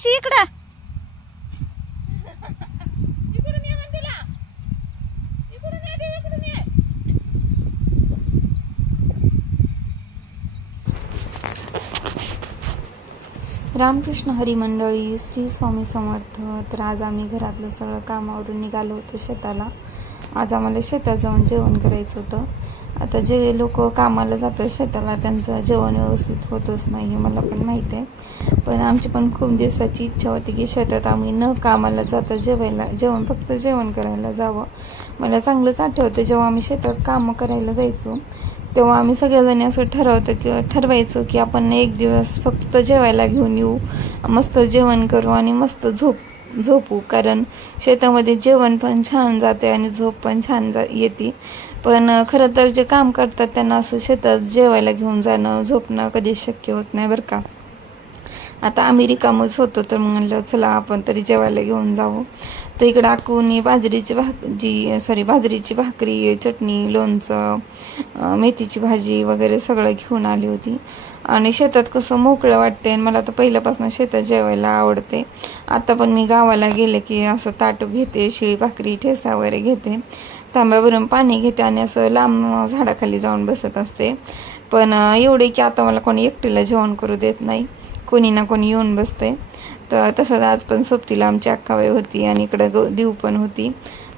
मावशी इकडं इकडून ये म्हणतेला इकडून ये दे इकडून ये रामकृष्ण हरी मंडळी, श्री स्वामी समर्थ. तर आज आम्ही घरातलं सगळं कामावरून निघालो होतो शेताला. आज आम्हाला शेतात जाऊन जेवण करायचं होतं. आता जे लोक कामाला जातात शेताला त्यांचं जेवण व्यवस्थित होतच नाही हे मला पण माहीत आहे, पण आमची पण खूप दिवसाची इच्छा होती की शेतात आम्ही न कामाला जाता फक्त जेवण करायला जावं. मला चांगलंच आठवतं जेव्हा आम्ही शेतात कामं करायला जायचो तेव्हा आम्ही सगळ्याजणी असं ठरवायचो की आपण एक दिवस फक्त जेवायला घेऊन येऊ, मस्त जेवण करू आणि मस्त झोपू. कारण शेतामध्ये जेवण पण छान जाते आणि झोप पण छान येते. पण खरं तर जे काम करतात त्यांना असं शेतात जेवायला घेऊन जाणं झोपणं कधीच शक्य होत नाही बरं का. आता आम्ही रिकामच होतो तर म्हणलं चला आपण तरी जेवायला घेऊन जावं. तर इकडं आकूनी बाजरीची भाकरी, चटणी, लोणचं, मेथीची भाजी वगैरे सगळं घेऊन आली होती. आणि शेतात कसं मोकळं वाटते आणि मला तर पहिल्यापासून शेतात जेवायला आवडते. आता पण मी गावाला गेले की असं ताट घेते, शिळी भाकरी, ठेसा वगैरे घेते, तांब्यावरून पाणी घेते आणि असं लांब झाडाखाली जाऊन बसत असते. पण एवढे की आता मला कोणी एकटीला जेवण करू देत नाही, कोणी ना कोणी येऊन बसते. तर तसंच आज पण सोबतीला आमची अक्काबाई होती आणि इकडं देव पण होती.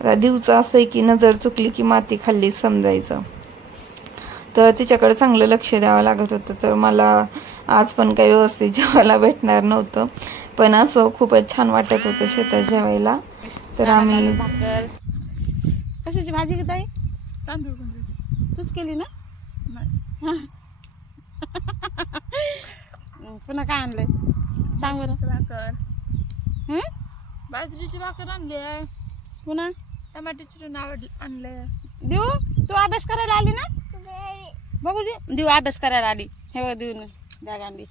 आता देवचं असं आहे की नजर चुकली की माती खाल्ली समजायचं, तर तिच्याकडे चांगलं लक्ष द्यावं लागत होतं. तर मला आज पण काही व्यवस्थित जेवायला भेटणार नव्हतं, पण असं खूपच छान वाटत होतं शेतात जेवायला. तर आम्ही कशाची भाजी घेत आहे? तांदूळ तूच केली ना? पुन्हा काय आणलंय सांग बरं. भाकर, बाजरीची भाकर आणली आहे, पुन्हा टमाटे चिरून आणले. देऊ तू अभ्यास करायला आली ना? बघू दे देऊ अभ्यास करायला आली. हे बघ देऊ बॅग आणली.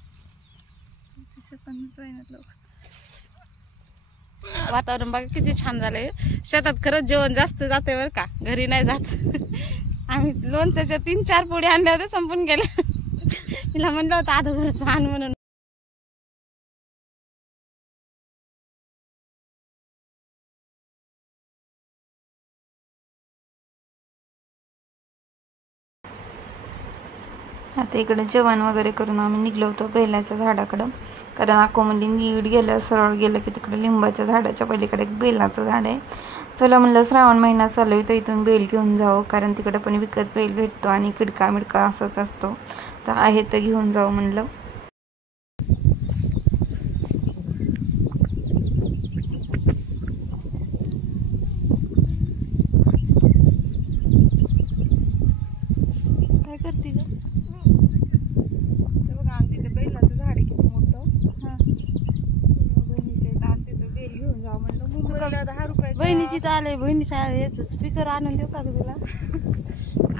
वातावरण बघा किती छान झालंय. शेतात खरंच जेवण जास्त जाते बरं का, घरी नाही जात. आम्ही लोणच्याच्या 3-4 पोळी आणल्या होत्या, संपून गेल्या. तिला म्हणलं होतं आधो घरात आण म्हणून. आता इकडे जेवण वगैरे करून आम्ही निघलो होतो बेलाच्या झाडाकडं. कारण आको म्हणजे नीट गेलं सरळ गेलं की तिकडे लिंबाच्या झाडाच्या पलीकडे एक बेलाचं झाड आहे. चला म्हणलं श्रावण महिना चालू आहे तर इथून बेल घेऊन जावं, कारण तिकडे पण विकत बेल भेटतो आणि किडका मिडका असाच असतो, तर आहे तर घेऊन जावं म्हणलं. काय करते ग? बघा आमच्या इथे बेलाचं झाड आहे किती मोठं. बहिणीच्या तिथं बेल घेऊन जावं म्हणलं. मुंबईला 10 रुपये. बहिणीची तर आले, बहिणीचं याच स्पीकर आणून देऊ का तुला?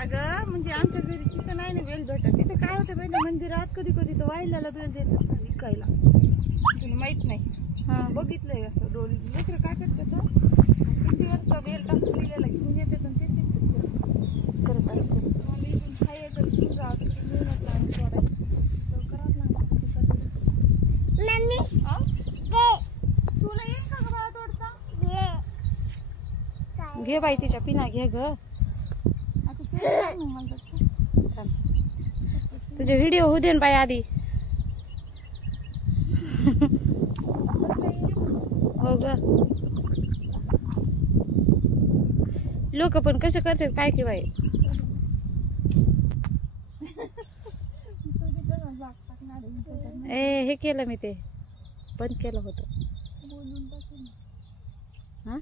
अगं म्हणजे आमच्या घरी तिथं नाही ना बेल भेटत. तिथं काय होतं बेल मंदिरात कधी कधी तर वाहिल्याला बेल देतात विकायला, तुला माहित नाही. हा बघितलंय असं डोल लेकरं काय करतात, किती वर्ष बेल टाकून दिलेला घेऊन येतात आणि ते करत असतात. घे बाई तिच्या पिना घे ग. तुझे व्हिडिओ होऊ दे ना बाई आधी. हो ग लोक पण कसं करतात काय की बाई. हे केलं मी, ते बंद केलं होतं. हा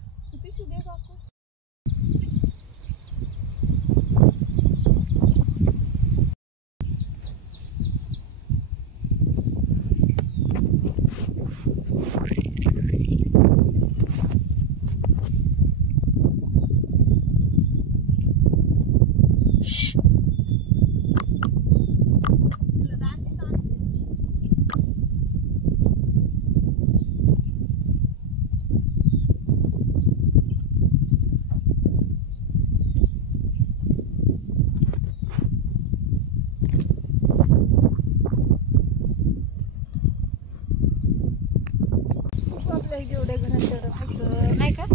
काही जेवढे घरात तेवढं खायचं नाही का,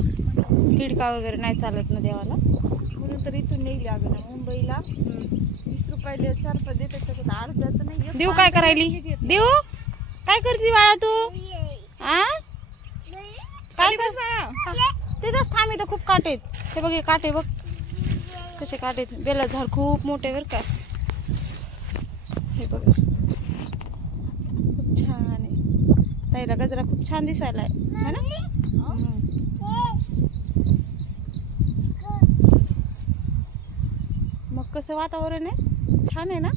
किडका वगैरे नाही चालत ना देवाला, म्हणून तर इथून नेली अगं ना मुंबईला. 20 रुपयाला 4-5 देतात, त्याच्यात अर्ध्याचं नाही. देऊ काय करायली, देऊ काय करते बाळा तू, आ काय कर, तिथंच थांब, इथं खूप काटे आहेत. हे बघ, हे काटे बघ कसे काटे आहेत. बेला झाड खूप मोठे बरं का. हे बघ खूप छान आहे. ताईला गजरा खूप छान दिसायला आहे ना. मग कसं वातावरण आहे, छान आहे ना.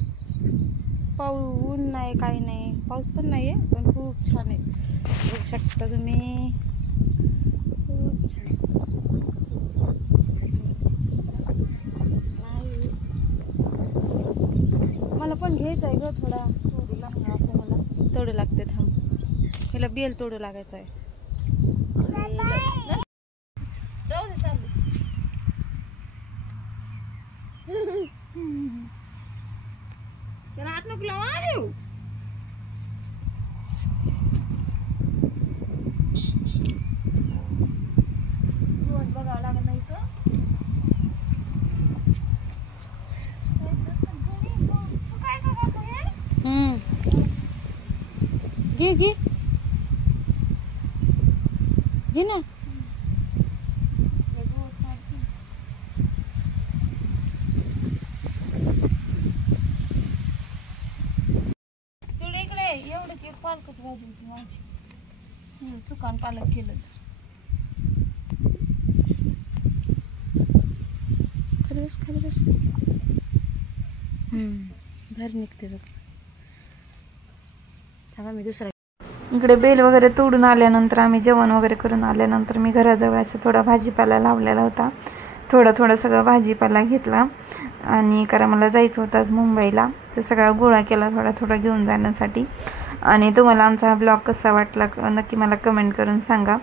ऊन नाही, काही नाही, पाऊस पण नाही आहे, पण खूप छान आहे. बघू शकता तुम्ही, खूप छान. मला पण घ्यायचं आहे ग थोडा, मला तोडू लागते. थांब, हिला बेल तोडू लागायचं आहे. त्याला हात नको लावा देऊ. बघावं लागत नाही तर. घे घे घे ना. एवढंच एक पालकाची भाजी होती माझी, चुकान पालक केलं. खाली बस, खाली बस. भारी निघते बघ. थांबा मी दुसरा. इकडे बेल वगैरे तोडून आल्यानंतर, आम्ही जेवण वगैरे करून आल्यानंतर मी घराजवळ असं थोडा भाजीपाला लावलेला होता. थोडं सगळं भाजीपाला घेतला, आणि कारण मला जायचं होतं आज मुंबईला, तर सगळा गोळा केला थोडा घेऊन जाण्यासाठी. आणि तुम्हाला आमचा हा ब्लॉग कसा वाटला नक्की मला कमेंट करून सांगा.